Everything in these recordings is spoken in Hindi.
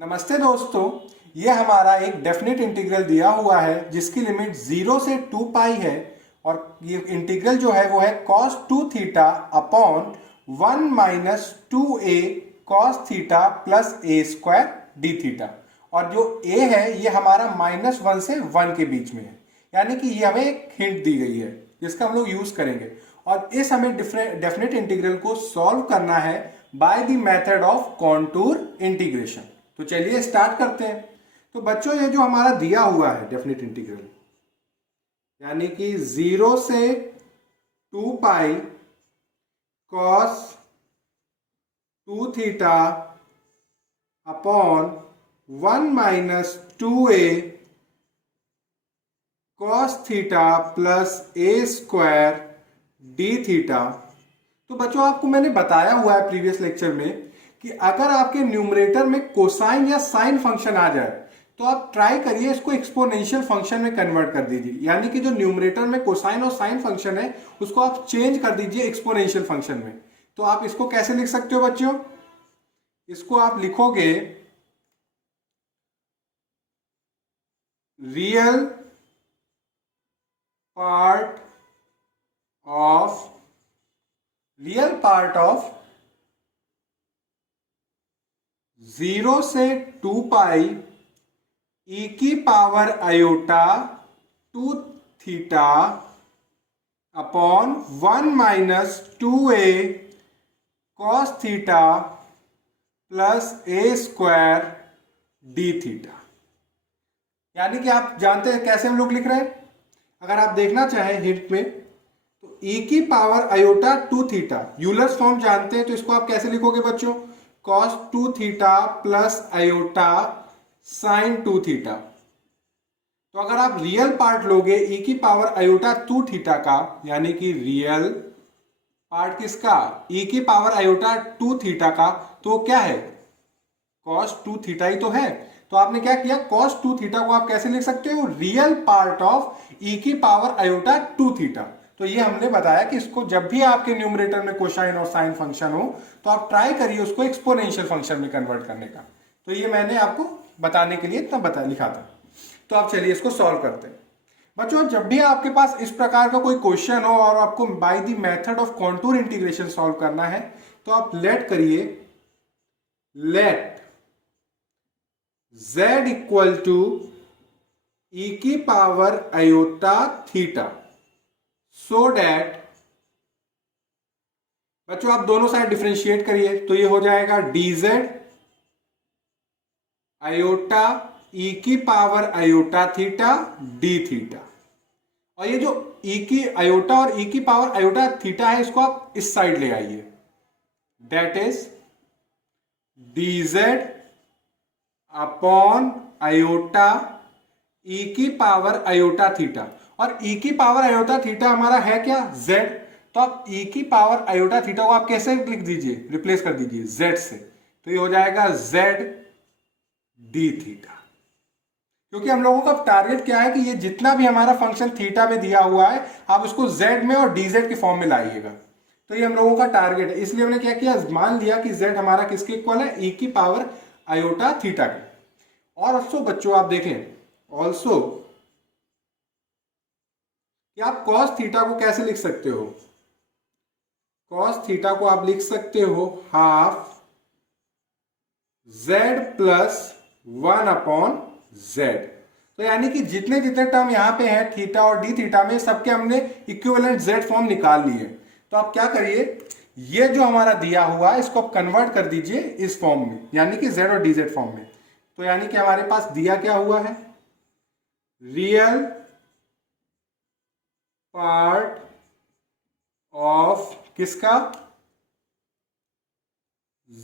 नमस्ते दोस्तों। ये हमारा एक डेफिनेट इंटीग्रल दिया हुआ है जिसकी लिमिट 0 से 2 पाई है और ये इंटीग्रल जो है वो है cos 2 theta upon 1 minus 2a cos theta plus a square D theta. और जो a है ये हमारा -1 से 1 के बीच में है, यानी कि ये हमें एक हिंट दी गई है जिसका हम लोग यूज करेंगे। और इस हमें डेफिनेट इंटीग्रल को सॉल्व करना है bye the method of contour integration. तो चलिए स्टार्ट करते हैं। तो बच्चों ये जो हमारा दिया हुआ है डेफिनेट इंटीग्रल, यानी कि 0 से 2 pi cos 2 theta upon 1 minus 2a cos theta plus a square D theta. तो बच्चों आपको मैंने बताया हुआ है प्रीवियस लेक्चर में कि अगर आपके न्यूमरेटर में कोसाइन या साइन फंक्शन आ जाए तो आप ट्राई करिए इसको एक्सपोनेंशियल फंक्शन में कन्वर्ट कर दीजिए, यानी कि जो न्यूमरेटर में कोसाइन और साइन फंक्शन है उसको आप चेंज कर दीजिए एक्सपोनेंशियल फंक्शन में। तो आप इसको कैसे लिख सकते हो बच्चों? इसको आप लिखोगे रियल पार्ट ऑफ 0 से 2 पाई e की power iota 2 theta upon 1 minus 2a cos theta plus a square D theta. यानी कि आप जानते हैं कैसे हम लोग लिख रहे हैं। अगर आप देखना चाहें हिंट में तो e की power iota 2 theta Euler's form जानते हैं, तो इसको आप कैसे लिखोगे बच्चों? cos 2 theta plus iota sine 2 theta. तो अगर आप रियल पार्ट लोगे e की पावर आयोटा 2 थीटा का, यानी कि रियल पार्ट किसका? e की पावर आयोटा 2 थीटा का, तो क्या है? cos 2 थीटा ही तो है। तो आपने क्या किया, cos 2 थीटा को आप कैसे लिख सकते हो? रियल पार्ट ऑफ e की पावर आयोटा 2 थीटा। तो ये हमने बताया कि इसको जब भी आपके न्यूमरेटर में कोसाइन और साइन फंक्शन हो तो आप ट्राई करिए उसको एक्सपोनेंशियल फंक्शन में कन्वर्ट करने का। तो ये मैंने आपको बताने के लिए तब लिखा था। तो आप चलिए इसको सॉल्व करते हैं। बच्चों जब भी आपके पास इस प्रकार का कोई क्वेश्चन हो और आपको by the method of contour integration solve करना है तो आप लेट करिए, let z equal to e की power iota theta, so that बच्चों आप दोनों साइड डिफरेंशिएट करिए तो ये हो जाएगा dz आयोटा e की power iota theta D theta. और ये जो e की आयोटा और e की पावर आयोटा थीटा है इसको आप इस साइड ले आइए, that is dz upon iota e की पावर आयोटा थीटा। और e की पावर आयोटा थीटा हमारा है क्या? z। तो आप e की पावर आयोटा थीटा को आप कैसे लिख दीजिए? रिप्लेस कर दीजिए z से, तो ये हो जाएगा z डी थीटा। क्योंकि हम लोगों का टारगेट क्या है कि ये जितना भी हमारा फंक्शन थीटा में दिया हुआ है आप उसको z में और dz के फॉर्म में लाइएगा। तो ये हम लोगों का टारगेट है, इसलिए हमने क्या किया, मान लिया कि z हमारा किसके इक्वल है? e की पावर आयोटा थीटा के। और ऑल्सो बच्चों आप देखें ऑल्सो कि आप cos थीटा को कैसे लिख सकते हो? cos थीटा को आप लिख सकते हो half z plus 1 upon z। तो यानी कि जितने जितने टर्म यहां पे हैं थीटा और डी थीटा में सबके हमने इक्विवेलेंट z फॉर्म निकाल लिए। तो आप क्या करिए, ये जो हमारा दिया हुआ है इसको आप कन्वर्ट कर दीजिए इस फॉर्म में, यानी कि z और dz फॉर्म में। तो यानी कि हमारे पास दिया क्या हुआ है? रियल पार्ट ऑफ किसका?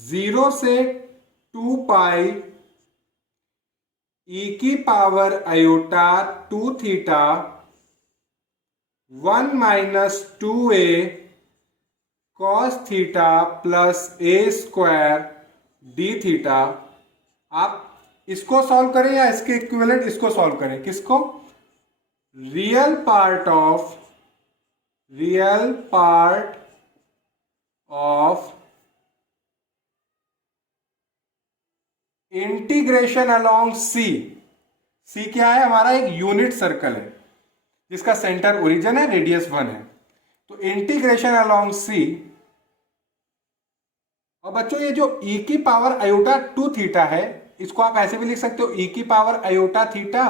0 से 2 पाई e की power iota 2 theta 1 minus 2a cos theta plus a square D theta. आप इसको सॉल्व करें या इसके इक्विवेलेंट इसको सॉल्व करें? किसको? Real part of integration along C, C क्या है, हमारा एक यूनिट सर्कल है जिसका सेंटर ओरिजिन है, रेडियस 1 है। तो इंटीग्रेशन अलोंग सी, और बच्चों ये जो e की पावर आयोटा 2 थीटा है, इसको आप ऐसे भी लिख सकते हो e की पावर आयोटा थीटा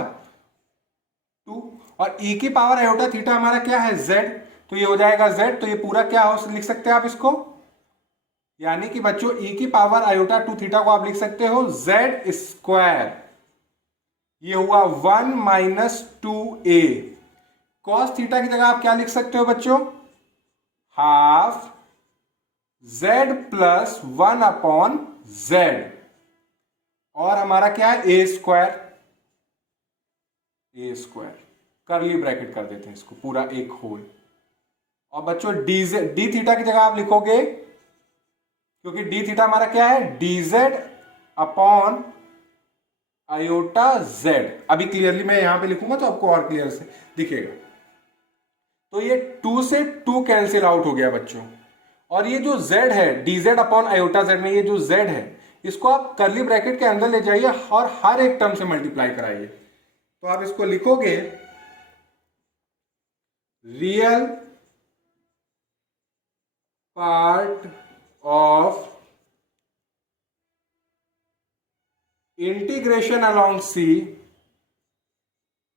2, और e की पावर आयोटा थीटा हमारा क्या है, z, तो ये हो जाएगा z, तो ये पूरा क्या हो लिख सकते हैं आप इसको, यानी कि बच्चों e की पावर आयोटा 2 थीटा को आप लिख सकते हो z स्क्वायर, ये हुआ 1 माइनस 2a। कॉस थीटा की जगह आप क्या लिख सकते हो बच्चों, half z plus 1 upon z, और हमारा क्या है ए स्क्वायर, ए स्क्वायर, करली ब्रैकेट कर देते हैं इसको पूरा एक होल। और बच्चों डी थीटा की जगह आप लिखोगे, क्योंकि डी थीटा हमारा क्या है, D Z upon iota Z. अभी क्लियरली मैं यहां पे लिखूंगा तो आपको और क्लियर से दिखेगा। तो ये 2 से 2 कैंसिल आउट हो गया बच्चों, और ये जो z है D Z upon iota Z में, ये जो z है इसको आप करली ब्रैकेट के अंदर ले जाइए और हर एक टर्म से मल्टीप्लाई कराइए। तो आप इसको लिखोगे real part of integration along C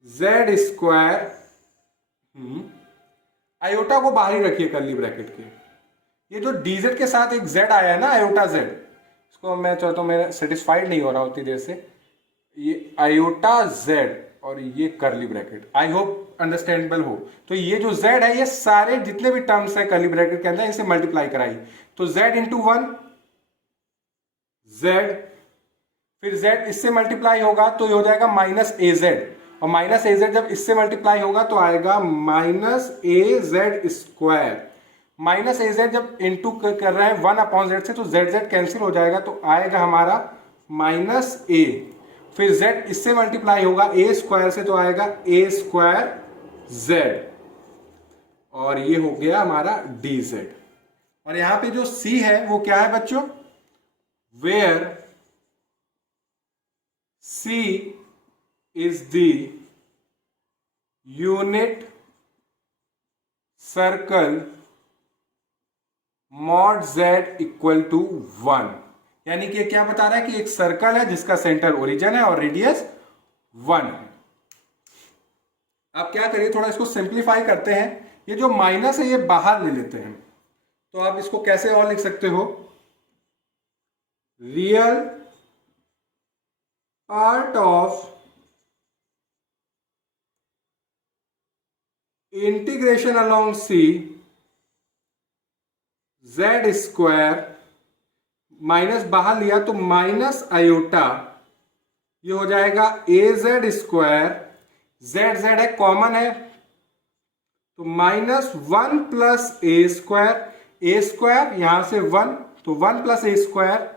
Z square, iota को बाहर ही रखिए करली ब्रैकेट के, ये जो डीजेड के साथ एक z आया है ना आयोटा z, इसको मैं चाहता हूं, मेरा सेटिस्फाइड नहीं हो रहा उतनी देर से, ये आयोटा z और ये करली ब्रैकेट, आई होप अंडरस्टैंडेबल हो। तो ये जो z है, ये सारे जितने भी टर्म्स है करली ब्रैकेट के अंदर, इसे मल्टीप्लाई कराइए। तो z इंटू 1 z, फिर z इससे मल्टीप्लाई होगा तो ये हो जाएगा माइनस ए जेड, और माइनस ए जेड जब इससे मल्टीप्लाई होगा तो आएगा माइनस ए जेड स्क्वायर। माइनस ए जेड जब इंटू कर रहे हैं 1 अपॉन जेड से, तो जेड जेड कैंसिल हो जाएगा, तो आएगा हमारा माइनस ए, फिर z इससे मल्टीप्लाई होगा ए स्क्वायर से, तो आएगा ए स्क्वायर z, और ये हो गया हमारा डी जेड। और यहां पे जो c है वो क्या है बच्चों, where c is the unit circle mod z equal to 1, यानी कि क्या बता रहा है कि एक सर्कल है जिसका सेंटर ओरिजिन है और रेडियस 1 है। अब क्या करिए, थोड़ा इसको सिंप्लीफाई करते हैं, ये जो माइनस है ये बाहर ले लेते हैं, तो आप इसको कैसे और लिख सकते हो, real part of integration along C Z square, minus बाहर लिया तो माइनस आयोटा, ये हो जाएगा A Z square, Z Z है कॉमन है तो माइनस 1 प्लस ए स्क्वायर यहां से 1, तो 1 plus A square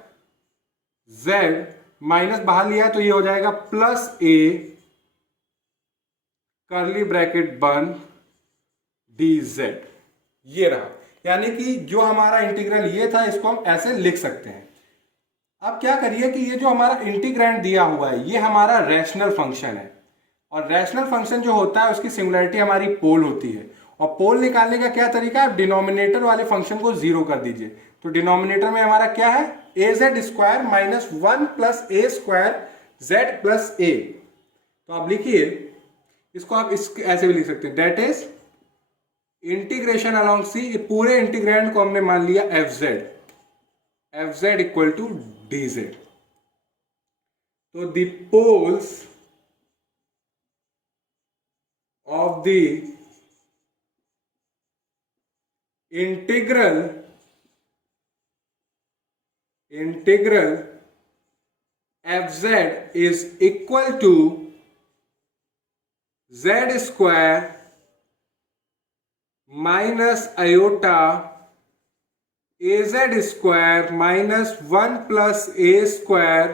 Z, minus बाहर लिया तो ये हो जाएगा प्लस ए करली ब्रैकेट बंद डी जेड, ये रहा। यानी कि जो हमारा इंटीग्रल ये था इसको हम ऐसे लिख सकते हैं। अब क्या करिए कि ये जो हमारा इंटीग्रैंड दिया हुआ है ये हमारा रैशनल फंक्शन है, और रैशनल फंक्शन जो होता है उसकी सिंगुलरिटी हमारी पोल होती है, और पोल निकालने का क्या तरीका है, डिनोमिनेटर वाले फंक्शन को 0 कर दीजिए। तो डिनोमिनेटर में हमारा क्या है, ए Z square minus 1 plus A square Z plus ए। तो आप लिखिए इसको, आप इस ऐसे भी लिख सकते हैं, that is integration along C, पूरे इंटीग्रैंड को हमने मान लिया F Z equal to D Z. तो the poles of the integral F Z is equal to Z square minus iota A Z square minus 1 plus A square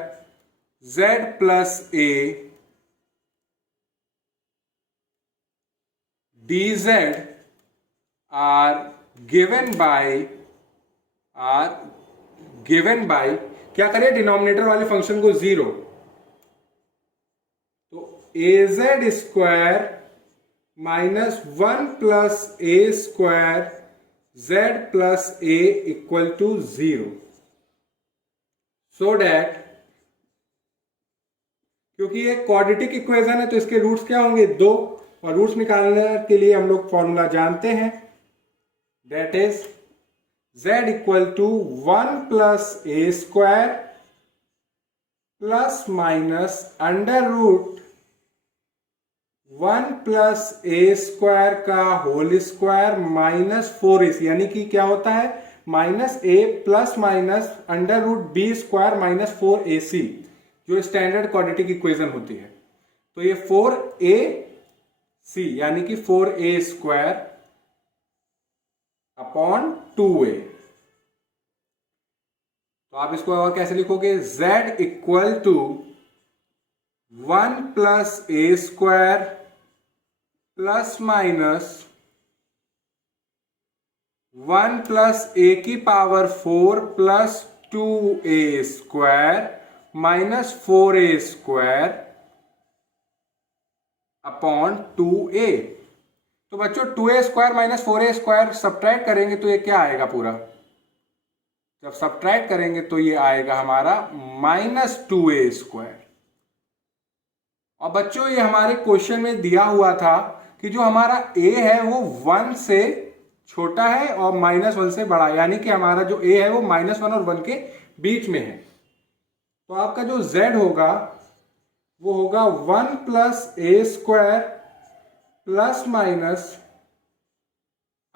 Z plus A D Z are given by क्या करें, डिनोमिनेटर वाले फंक्शन को 0, तो az square minus 1 plus A square z plus A equal to 0, so that, क्योंकि ये क्वाड्रेटिक इक्वेशन है तो इसके रूट्स क्या होंगे, 2, और रूट्स निकालने के लिए हम लोग फॉर्मूला जानते हैं, that is z equal to 1 plus A square plus minus under root 1 plus A square का होल स्क्वायर माइनस 4ac, यानी कि क्या होता है, minus A plus minus under root B square minus 4ac, जो स्टैंडर्ड क्वाड्रेटिक इक्वेशन होती है। तो ये 4ac यानी कि 4a स्क्वायर अपॉन 2a। तो आप इसको और कैसे लिखोगे, z equal to 1 plus A square plus minus 1 plus A की power 4 plus 2a square minus 4a square upon 2a। तो बच्चों 2a square minus 4a square subtract करेंगे तो ये क्या आएगा पूरा, जब सब्ट्रैक्ट करेंगे तो ये आएगा हमारा माइनस 2a स्क्वायर। और बच्चों ये हमारे क्वेश्चन में दिया हुआ था कि जो हमारा a है वो 1 से छोटा है और माइनस 1 से बड़ा है, यानी कि हमारा जो a है वो माइनस 1 और 1 के बीच में है। तो आपका जो z होगा वो होगा 1 plus A square plus minus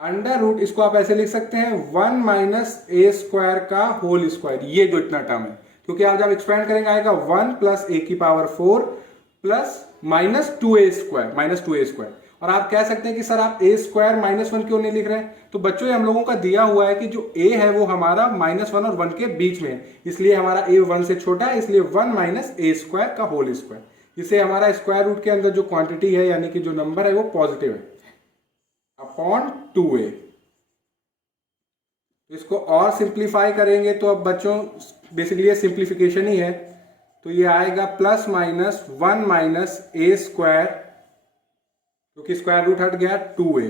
under root, इसको आप ऐसे लिख सकते हैं 1 माइनस ए स्क्वायर का होल स्क्वायर, ये जो इतना टर्म है, क्योंकि आप जब एक्सपेंड करेंगे आएगा 1 प्लस ए की power 4 plus minus 2a square minus 2a square. और आप कह सकते हैं कि सर आप a स्क्वायर माइनस 1 क्यों नहीं लिख रहे हैं, तो बच्चों ये हम लोगों का दिया हुआ है कि जो a है वो हमारा माइनस 1 और 1 के बीच में है, इसलिए हमारा a 1 से छोटा है, इसलिए 1 माइनस ए स्क्वायर का होल स्क्वायर, जिसे हमारा स्क्वायर रूट के अंदर जो क्वांटिटी है यानी कि जो नंबर है वो पॉजिटिव है, अपॉन 2a। तो इसको और सिंप्लीफाई करेंगे तो अब बच्चों बेसिकली ये सिंप्लीफिकेशन ही है, तो ये आएगा plus minus 1 minus A square, क्योंकि स्क्वायर रूट हट गया 2a।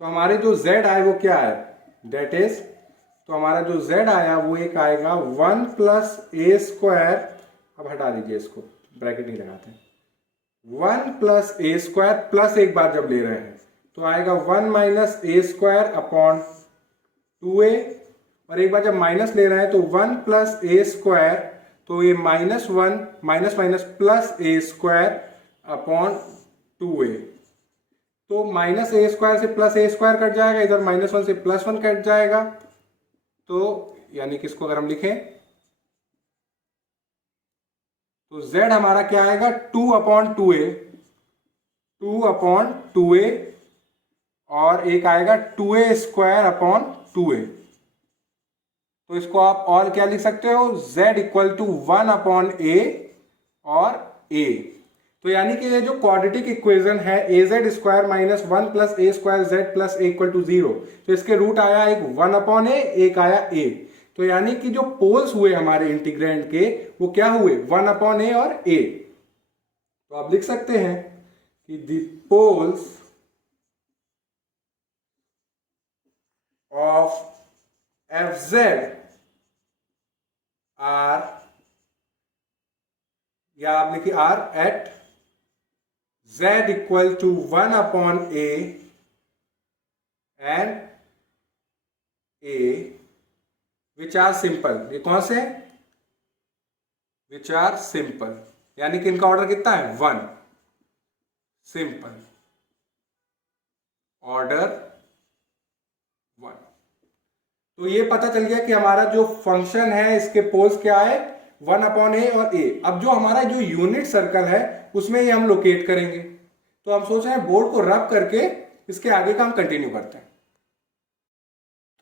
तो हमारे जो z आए वो क्या है, डेट इज, तो हमारा जो z आया वो एक आएगा 1 प्लस ए स्क्वायर, अब हटा दीजिए इसको, ब्रैकेट नहीं लगाते, 1 प्लस ए स्क्वायर प्लस एक बार जब ले रहे हैं तो आएगा 1 minus A square upon 2a, और एक बार जब माइनस ले रहे हैं तो 1 प्लस ए स्क्वायर, तो ये minus 1 minus minus plus A square upon 2a। तो माइनस ए स्क्वायर से प्लस ए स्क्वायर कट जाएगा, इधर माइनस 1 से प्लस 1 कट जाएगा, तो यानी कि इसको अगर हम लिखें तो z हमारा क्या आएगा 2 अपॉन 2a, 2 अपॉन 2a, और एक आएगा 2a स्क्वायर अपॉन 2a। तो इसको आप और क्या लिख सकते हो, z equal to 1 upon a और a। तो यानी कि ये जो क्वाड्रेटिक इक्वेशन है az square minus 1 plus A square z plus a equal to 0, तो इसके रूट आया एक 1 अपॉन a, एक आया a। तो यानी कि जो पोल्स हुए हमारे इंटीग्रैंड के वो क्या हुए, 1 अपॉन a और a। तो आप लिख सकते हैं कि the poles of fz are, या आप लिखिए are at z equal to 1 upon a and a which are simple. ये कौन से, विच आर सिंपल, यानी कि इनका ऑर्डर कितना है 1, सिंपल ऑर्डर 1। तो ये पता चल गया कि हमारा जो फंक्शन है इसके पोल्स क्या है 1 अपॉन a और a। अब जो हमारा जो यूनिट सर्कल है उसमें ये हम लोकेट करेंगे, तो हम सोच रहे हैं बोर्ड को रब करके इसके आगे का हम कंटिन्यू करते हैं।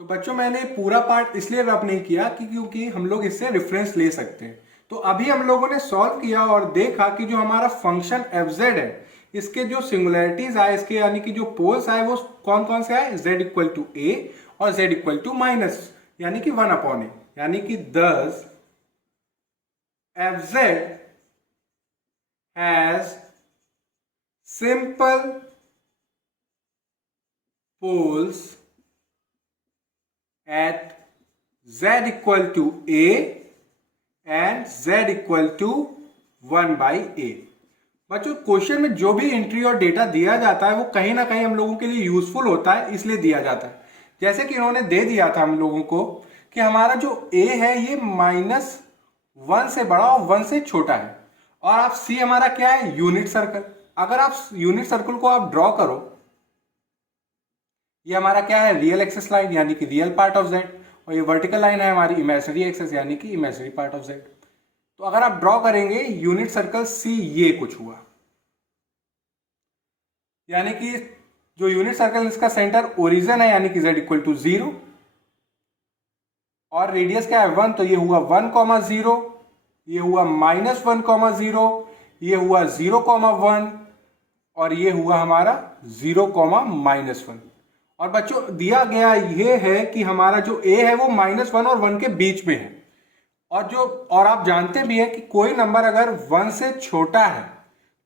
तो बच्चों मैंने पूरा पार्ट इसलिए रब नहीं किया कि क्योंकि हम लोग इससे रेफरेंस ले सकते हैं। तो अभी हम लोगों ने सॉल्व किया और देखा कि जो हमारा फंक्शन fz है इसके जो सिंगुलरिटीज आए, इसके यानी कि जो पोल्स आए वो कौन कौन से आए, z इक्वल टू a और z इक्वल टू माइनस यानी कि 1 अपॉन a, यानी कि thus fz has simple poles at z equal to a and z equal to 1 by a। बच्चों क्वेश्चन में जो भी एंट्री और डेटा दिया जाता है वो कहीं ना कहीं हम लोगों के लिए यूजफुल होता है, इसलिए दिया जाता है। जैसे कि इन्होंने दे दिया था हम लोगों को कि हमारा जो a है ये -1 से बड़ा और 1 से छोटा है, और आप c हमारा क्या है, यूनिट सर्कल। अगर आप यूनिट सर्कल को आप ड्रॉ करो, ये हमारा क्या है, रियल एक्सेस लाइन यानी कि रियल पार्ट ऑफ z, और ये वर्टिकल लाइन है हमारी इमेजिनरी एक्सेस यानी कि इमेजिनरी पार्ट ऑफ z। तो अगर आप ड्रॉ करेंगे यूनिट सर्कल सी, ये कुछ हुआ, यानी कि जो यूनिट सर्कल इसका सेंटर ओरिजिन है यानी कि z इक्वल टू 0, और रेडियस क्या है 1, तो ये हुआ 1,0, ये हुआ -1,0, ये हुआ 0,1, और ये हुआ हमारा 0,-1। और बच्चों दिया गया ये है कि हमारा जो a है वो -1 और 1 के बीच में है, और आप जानते भी हैं कि कोई नंबर अगर 1 से छोटा है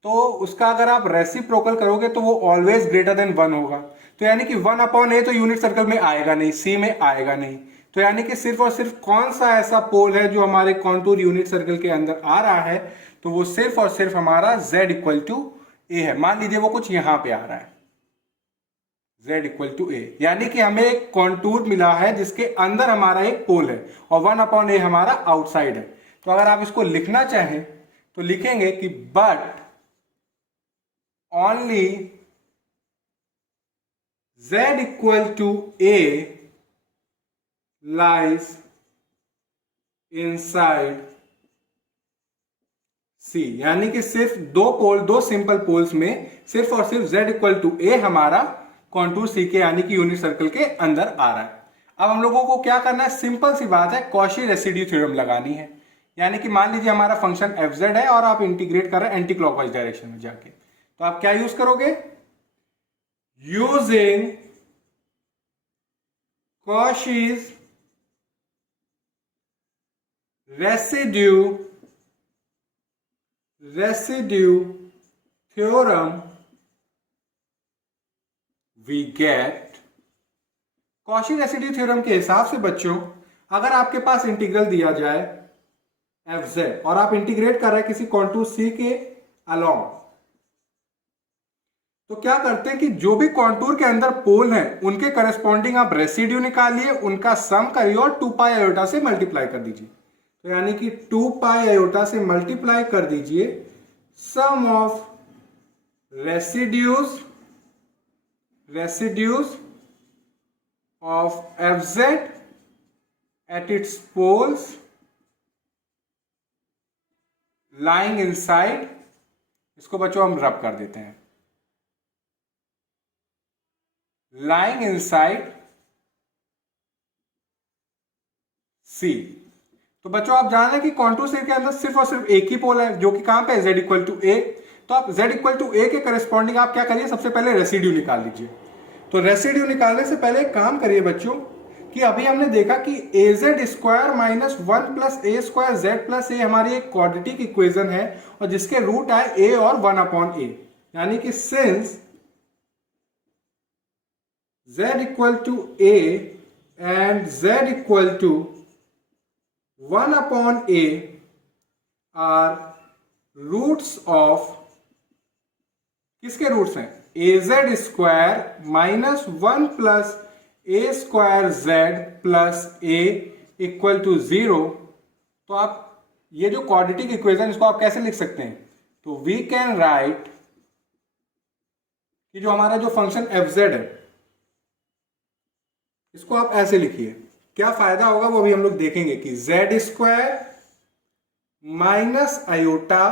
तो उसका अगर आप रेसिप्रोकल करोगे तो वो ऑलवेज ग्रेटर देन 1 होगा। तो यानी कि 1/a तो यूनिट सर्कल में आएगा नहीं, c में आएगा नहीं। तो यानी कि सिर्फ और सिर्फ कौन सा ऐसा पोल है जो हमारे कॉन्टूर यूनिट सर्कल के अंदर आ रहा है, तो वो सिर्फ और सिर्फ हमारा z इक्वल टू a है। मान लीजिए वो कुछ यहां पे आ रहा है z इक्वल टू a, यानी कि हमें एक कॉन्टूर मिला है जिसके अंदर हमारा एक पोल है और 1/a हमारा आउटसाइड है। तो अगर आप इसको लिखना चाहें तो लिखेंगे कि but only z equal to a lies inside C, यानी कि सिर्फ दो सिंपल पोल्स में सिर्फ और सिर्फ z इक्वल टू a हमारा कॉन्टूर C के यानी कि यूनिट सर्कल के अंदर आ रहा है। अब हम लोगों को क्या करना है, सिंपल सी बात है, कॉशी रेसिड्यू थ्योरम लगानी है। यानी कि मान लीजिए हमारा फंक्शन fz है और आप इंटीग्रेट कर रहे हैं एंटी क्लॉकवाइज डायरेक्शन में जाके, तो आप क्या यूज करोगे, using Cauchy's residue theorem we get. Cauchy residue theorem के हिसाब से बच्चों अगर आपके पास इंटीग्रल दिया जाए fz और आप इंटीग्रेट कर रहे हैं किसी कॉन्टूर c के अलोंग, तो क्या करते हैं कि जो भी कॉन्टूर के अंदर पोल हैं उनके करस्पॉन्डिंग आप रेसिड्यू निकालिए, उनका सम करिए और 2 पाई आयोटा से मल्टीप्लाई कर दीजिए। तो यानी कि 2 पाई आयोटा से मल्टीप्लाई कर दीजिए sum of residues of fz at its poles lying inside, इसको बच्चों हम रब कर देते हैं, lying inside C। तो बच्चों आप जान रहे हैं कि कॉन्टूर C के अंदर सिर्फ और सिर्फ एक ही पोल है जो कि कहां पे है, z इक्वल टू a। तो आप z इक्वल टू a के करस्पॉन्डिंग आप क्या करिए, सबसे पहले रेसिड्यू निकाल लीजिए। तो रेसिड्यू निकालने से पहले एक काम करिए बच्चों कि अभी हमने देखा कि az square minus 1 plus a square z plus a हमारी एक क्वाड्रेटिक इक्वेशन है और जिसके रूट आए a और 1/a, यानी कि since z equal to a and z equal to 1/a are roots of, किसके रूट्स हैं, az square minus 1 plus a square z plus a equal to 0। तो आप ये जो क्वाड्रेटिक इक्वेशन इसको आप कैसे लिख सकते हैं, तो वी कैन राइट कि जो हमारा जो फंक्शन fz है इसको आप ऐसे लिखिए। क्या फायदा होगा वो भी हम लोग देखेंगे कि z स्क्वायर माइनस आयोटा,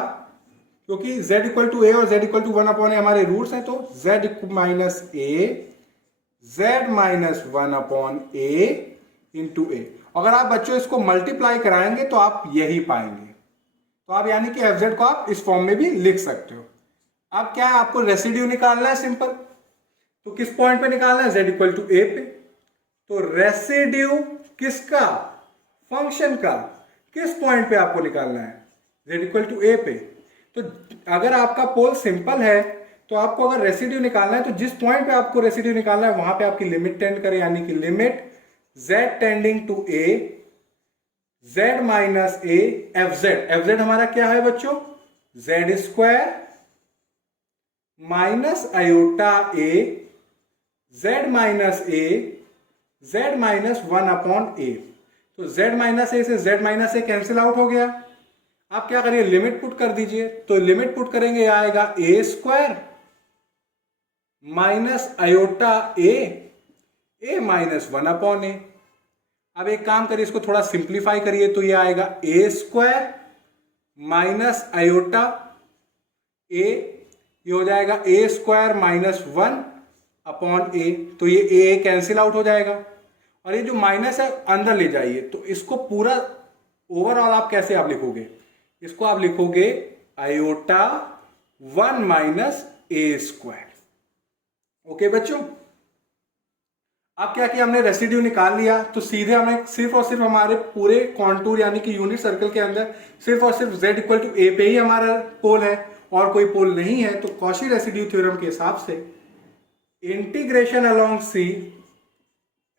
क्योंकि z इक्वल टू a और z इक्वल टू 1/a हमारे रूट्स हैं, तो z minus a z minus 1/a into a। अगर आप बच्चों इसको मल्टीप्लाई कराएंगे तो आप यही पाएंगे। तो आप यानी कि fz को आप इस फॉर्म में भी लिख सकते हो। अब क्या है, आपको रेसिड्यू निकालना है सिंपल, तो किस पॉइंट पे निकालना है, z इक्वल टू a पे। तो रेसिड्यू किसका, फंक्शन का किस पॉइंट पे आपको निकालना है, z इक्वल टू a पे। तो अगर आपका पोल सिंपल है तो आपको अगर रेसिड्यू निकालना है तो जिस पॉइंट पे आपको रेसिड्यू निकालना है वहां पे आपकी लिमिट टेंड करे, यानी कि limit z tending to a z minus a F Z हमारा क्या है बच्चों, z square minus iota a z minus a z minus 1 upon a। तो z माइनस a से z minus a cancel out हो गया। आप क्या करिए, लिमिट पुट कर दीजिए। तो लिमिट पुट करेंगे आएगा a square minus iota a minus 1 upon a। अब एक काम करिए, इसको थोड़ा सिंप्लीफाई करिए तो ये आएगा a square minus iota a, ये हो जाएगा a square minus 1 upon a। तो ये a कैंसिल आउट हो जाएगा और ये जो माइनस है अंदर ले जाइए। तो इसको पूरा ओवरऑल आप कैसे आप लिखोगे, इसको आप लिखोगे iota 1 minus a square. Okay बच्चों, अब क्या किया हमने, रेसिड्यू निकाल लिया। तो सीधे हमें सिर्फ और सिर्फ हमारे पूरे कॉन्टूर यानी कि यूनिट सर्कल के अंदर सिर्फ और सिर्फ z इक्वल टू a पे ही हमारा पोल है और कोई पोल नहीं है। तो कॉशी रेसिड्यू थ्योरम के हिसाब से integration along C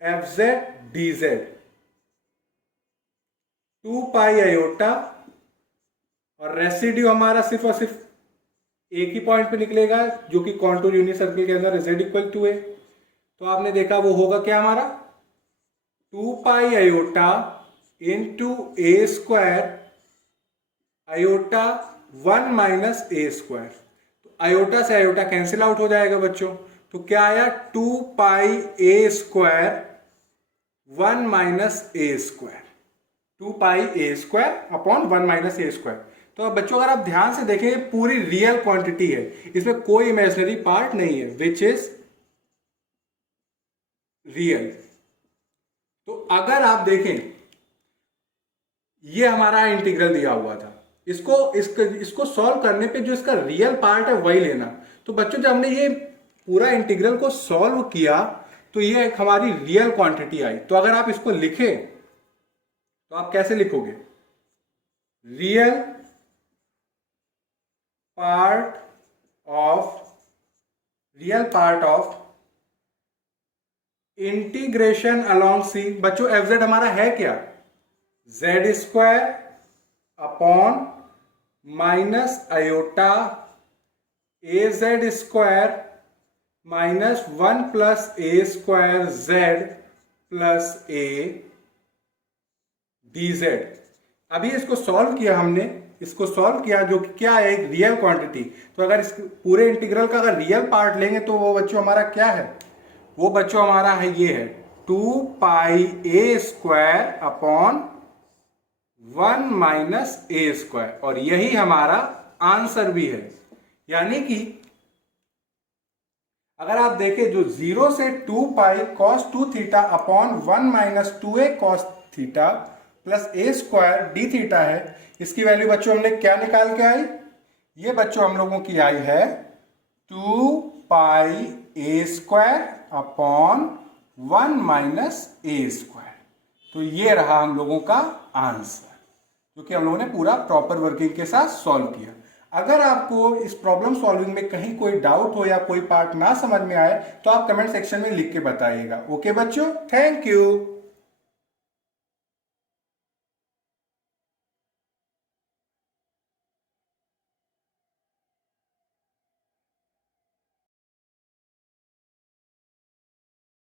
F Z D Z 2 pi iota और रेसिड्यू हमारा सिर्फ और सिर्फ एक ही पॉइंट पे निकलेगा जो कि कॉन्टूर यूनिट सर्कल के अंदर z इक्वल टू a। तो आपने देखा वो होगा क्या हमारा 2 pi iota into a square iota 1 minus a square. तो आयोटा से आयोटा कैंसिल आउट हो जाएगा बच्चों। तो क्या आया 2 पाई a square 1 minus a square, 2 pi a square upon 1 minus a square. तो अब बच्चों अगर आप ध्यान से देखें पूरी रियल क्वांटिटी है, इसमें कोई इमेजिनरी पार्ट नहीं है, विच इज रियल। तो अगर आप देखें ये हमारा इंटीग्रल दिया हुआ था, इसको सॉल्व करने पे जो इसका रियल पार्ट है वही लेना। तो बच्चों जब हमने ये पूरा इंटीग्रल को सॉल्व किया तो ये एक हमारी रियल क्वांटिटी आई। तो अगर आप इसको लिखें तो आप कैसे लिखोगे, real part of integration along C. बच्चों एफ जेड हमारा है क्या, Z square upon minus iota A Z square minus 1 plus A square Z plus A D Z. अभी इसको सॉल्व किया हमने, इसको सॉल्व किया जो कि क्या है, एक रियल क्वांटिटी। तो अगर इस पूरे इंटीग्रल का अगर रियल पार्ट लेंगे तो वो बच्चों हमारा क्या है, वो बच्चों हमारा है ये है 2 पाई a square upon 1 minus a square. और यही हमारा आंसर भी है। यानी कि अगर आप देखें जो 0 से 2 pi cos 2 theta upon 1 minus 2a cos theta plus a square D theta है, इसकी वैल्यू बच्चों हमने क्या निकाल के आई, ये बच्चों हम लोगों की आई है 2 पाई a square upon 1 minus a square. तो ये रहा हम लोगों का आंसर जो कि हम लोगों ने पूरा प्रॉपर वर्किंग के साथ सॉल्व किया। अगर आपको इस प्रॉब्लम सॉल्विंग में कहीं कोई डाउट हो या कोई पार्ट ना समझ में आए तो आप कमेंट सेक्शन में लिख के बताइएगा। ओके बच्चों, थैंक यू।